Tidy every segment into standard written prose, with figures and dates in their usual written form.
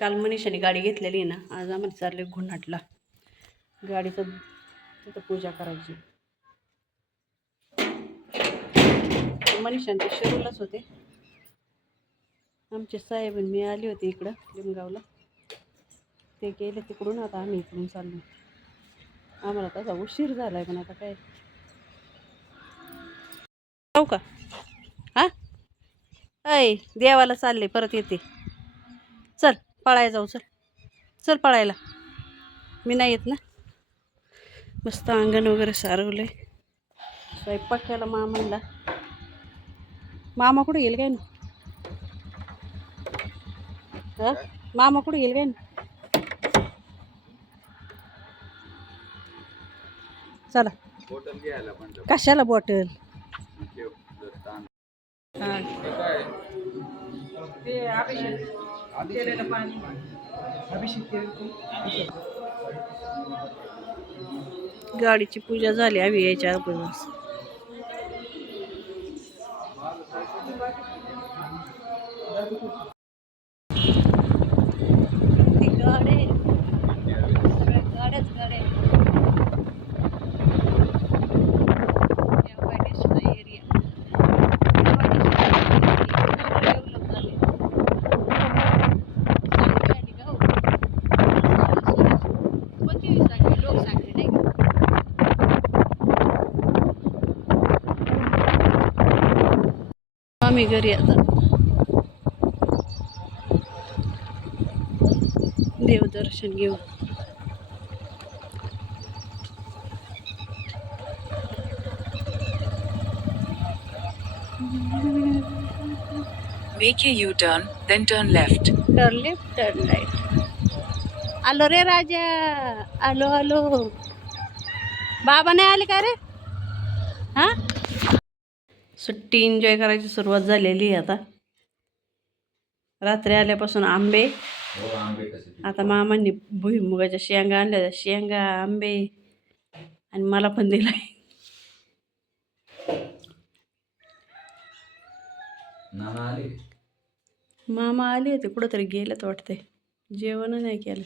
काल मनीषाने गाडी घेतलेली ना, आज आम्हाला चालले घुनाटला गाडीचं तिथं पूजा करायची. मनीषांचे शिरूरलाच होते. आमचे साहेब मी आली होती इकडं लिमगावला, ते गेले तिकडून. आता आम्ही इकडून चाललो. आम्हाला तसा उशीर झालाय, पण आता काय जाऊ का? हा ऐ देवाला चालले, परत येते. चल पळायला जाऊ. चल चल पळायला. मी नाही येत ना. मस्त अंगण वगैरे सारवलंय. स्वयंपाक केला मामांना. मामा कुठे गेल काय ना? मामा कुठे गेल काय ना? चला. कशाला बॉटल? गाडीची पूजा झाली आम्ही यायच्या अगोदर. आम्ही घरी आता देवदर्शन घेऊ. Make a U-turn, then turn left. Turn left, turn right. आलो रे राजा, आलो आलो. बाबा नाही आले का रे? हा, सुट्टी एन्जॉय करायची सुरुवात झालेली आहे आता. रात्री आल्यापासून आंबे. आता मामांनी भुईमुगाच्या शेंगा आणल्या, शेंगा आंबे, आणि मला पण दिलाय. मामा आले होते, कुठंतरी गेलेत वाटते. जेवण नाही केलं.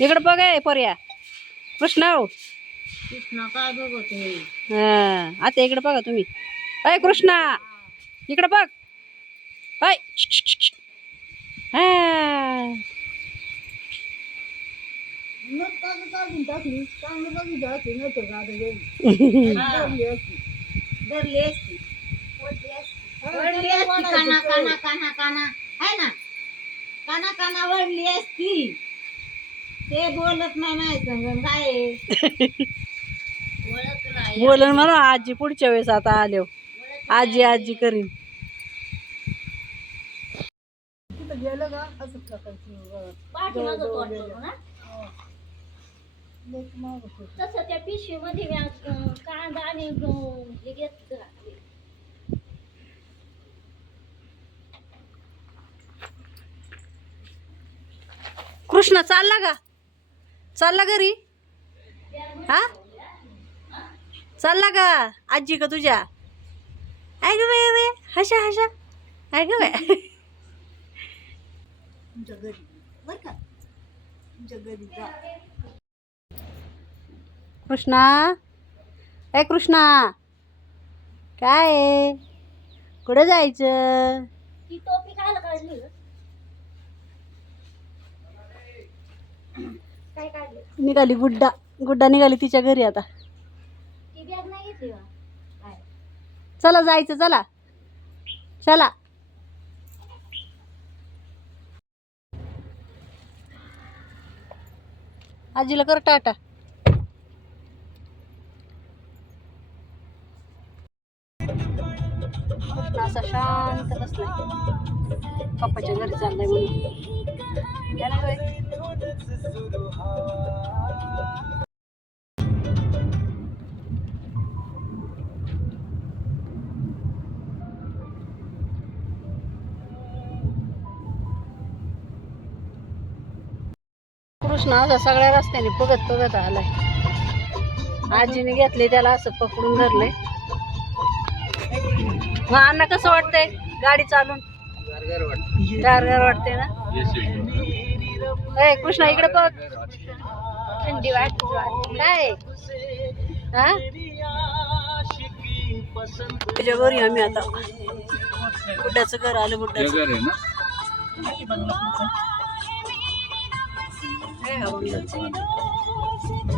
इकडं बघ पोर्या. कृष्णा काय बघत? हा, आता इकडे बघा तुम्ही. अय कृष्णा, इकडे बघ. अय काना वळली असती. ते बोलत नाही संग काय बोलन म्हणून आजी पुढच्या वेळेस आता आलो. आजी आजी करीन. गेलं का असं तसं त्या पिशवी मध्ये कांदा आणि हे घेत. कृष्णा चालला का? चालला घरी? हा, चालला का आजी का तुझ्या? ऐक बाय हशा हशा. ऐक बाय कृष्णा. ए कृष्णा, काय आहे? कुठे जायचं? ती टोपी खायला काढली. काय काढली? निघाली गुड्डा. गुड्डा निघाली तिच्या घरी आता. ती बॅग नाही घेतली का? चला जायचं. चला चला. आजीला कर टाटा. कृष्णा असा शांत बसलाय. पप्पाच्या घरी चाललाय म्हणून. कृष्णा असा सगळ्या रस्त्याने बघत आलाय. आजीने घेतले त्याला, असं पकडून धरले. मग अण्णा कसं वाटतंय? गाडी चालून गार वाटते ना. ए कृष्णा इकडे बघ. थंडी वाटते. काय हा त्याच्या घरी आम्ही आता बुड्याचं घर आलं. बुड्याचं घर आहे ना.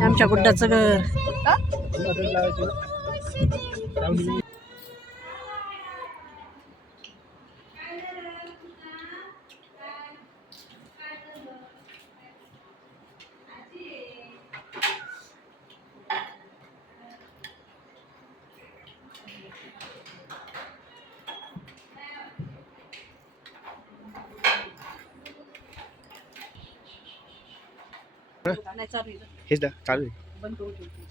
आमच्या गुड्डाचं घर. नाही चालू आहे. हेच दा चालू आहे. बंद करून ठेवते.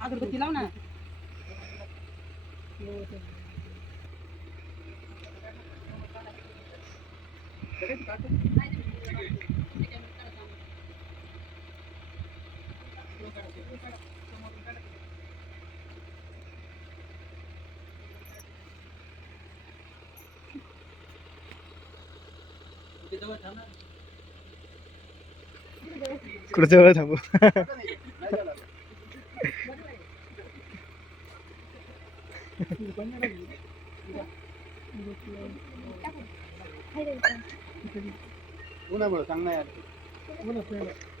अगरबत्ती लाव ना. कुठं जवळ थांबू.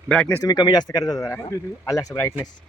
ब्राईटनेस तुम्ही कमी जास्त करता जरा. आला असं ब्राईटनेस.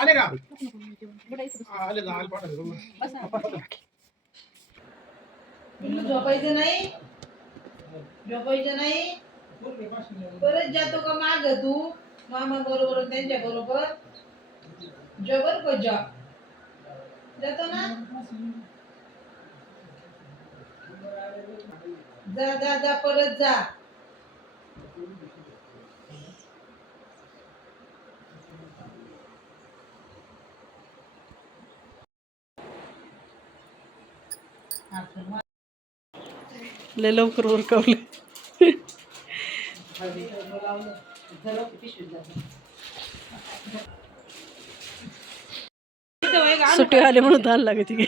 आले का? झोपायचं नाही. परत जातो का माग तू मामा बरोबर त्यांच्या बरोबर जबर को जातो ना. जा जा जा परत जा. लय लवकर उरकवले. सुट्टी आले म्हणून धान लागते की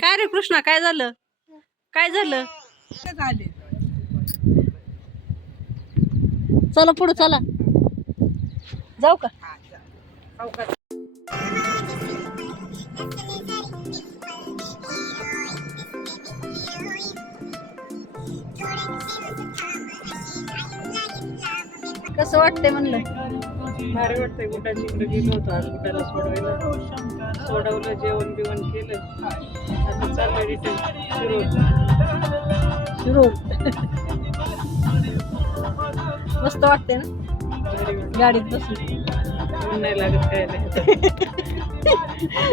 काय रे कृष्णा. काय झालं काय झालं. चला पुढे चला. जाऊ का. कसं वाटतंय म्हणलं. भारी वाटतंय. गुड्डाची इकडे गेलो होतो आज गुड्डाला सोडवायला. सोडवलं जेवण बिवण केलं. आता चाललं रिटर्न सुरू. मस्त वाटते ना. भारी वाटतं. गाडीत बसून. ऊन नाही लागत काय नाही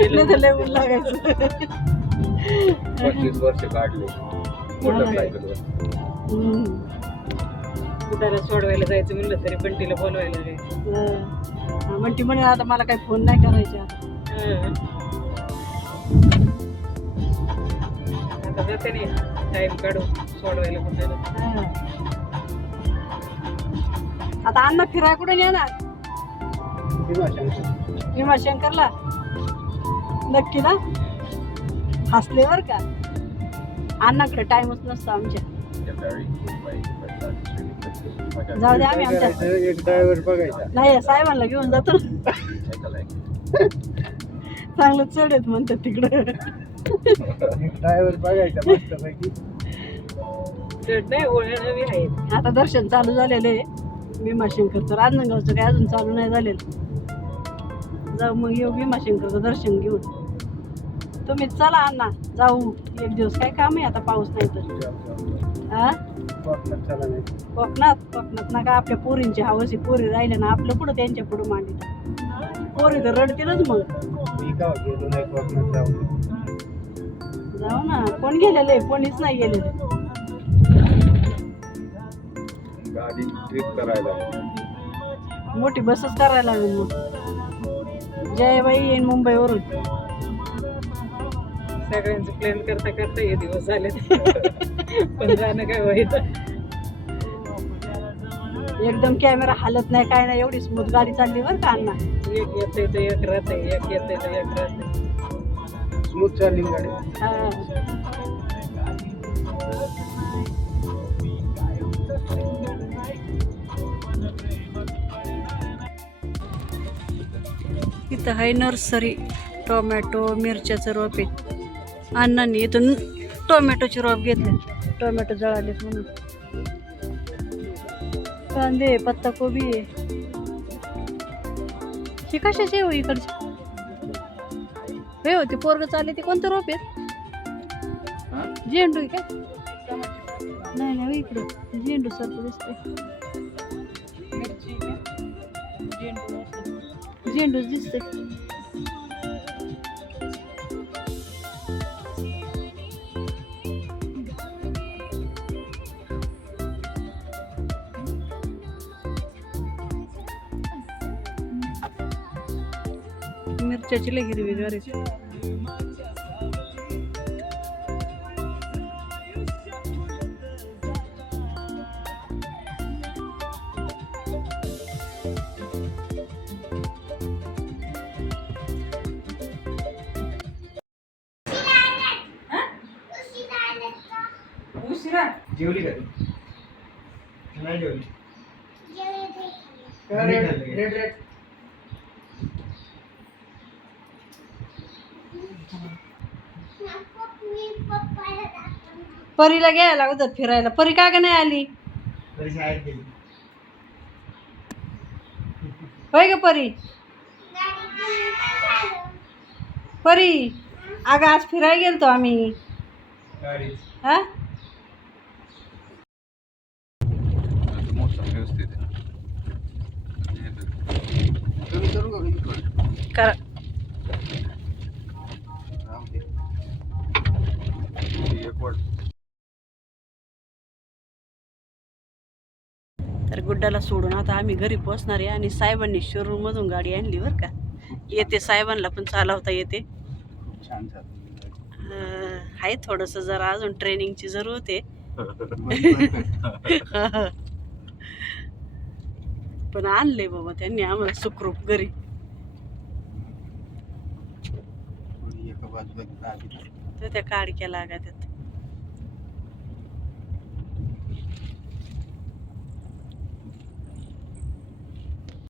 नाही तर लय ऊन लागायचं. 25 वर्ष काढले मोटरसायकलवर. हम्म. उद्याला सोडवायला जायचं म्हणलं तरी पण तिला बोलवायला जायचं. हा, म्हणती म्हणे आता मला काही फोन नाही करायचे आता. आता जाते नाही टाइम काढून सोडवायला कुठे. हा. आता अण्णा फिराय कुठे येणार भीमाशंकरला नक्की ना हसले बर का अण्णाकडे टाइमच नसतो आमच्या जाऊ दे आम्ही आमच्या एक ड्रायव्हर बघायचा. नाही साहेबांना घेऊन जातो ना. चांगलं चढ आहेत म्हणतात तिकडं एक ड्रायव्हर बघायचा मस्त पैकी. नाही ओळख नवी आहेत. आता दर्शन चालू झालेलं आहे भीमाशंकरचं राजनांदगावचं काय अजून चालू नाही झालेलं जाऊ मग येऊ भीमाशंकरचं दर्शन घेऊन तुम्ही चला अण्णा जाऊ एक दिवस काय काम आहे आता पाऊस नाही तर हा कोकणात नका आपल्या पोरींची हवशी पोरी राहिले ना आपलं पुढं त्यांच्या पुढं मांडी पोरी तर रडतीलच मग मी का गेलो नाही कोकणात जाऊन. जाऊ ना कोण गेलेलं आहे कोणीच नाही गेलेलं गाडी ट्रिप करायला मोठी बसच करायला लागेल मग जयबाई येईन मुंबईवरून सगळ्यांचं प्लॅन करता करता हे दिवस झाले पण जाणं काय व्हायचं. एकदम कॅमेरा हालत नाही काय नाही एवढी स्मूथ गाडी चालली बरं का अण्णा एक येतंय तर एक राहतंय एक येतंय तर एक राहतंय. स्मूथ चार्जिंग गाडी. हा. इथं आहे नर्सरी टोमॅटो मिरच्याचं रोप आहे अण्णांनी इथून टोमॅटोचे रोप घेतले टोमॅटो जळालेत म्हणून कांदे पत्ताकोबी आहे ही कशाची हो इकडची हे होते पोरग चालले ते कोणतं रोप आहे झेंडू आहे काय नाही नाही इकडे झेंडू सारखं दिसतंय झेंडूच दिसते मिरच्याची लई हिरवी गारीची जेवली का तू? नाही जेवली. रेड. परीला घ्यायला लागत फिरायला परी का ग नाही आली तरी शाळेत गेली. होय ग परी परी अगं आज फिरायला गेलतो आम्ही गाडी. हा मोठं व्यवस्थित करा तर गुड्डाला सोडून आता आम्ही घरी पोहोचणार आहे आणि साहेबांनी शोरूम मधून गाडी आणली बरं का येते साहेबांना पण चालवता येते छान आहे थोडंसं जरा अजून ट्रेनिंगची जरूरत आहे पण आणले बाबा त्यांनी आम्हाला सुखरूप घरी तर त्या काडक्या लागतात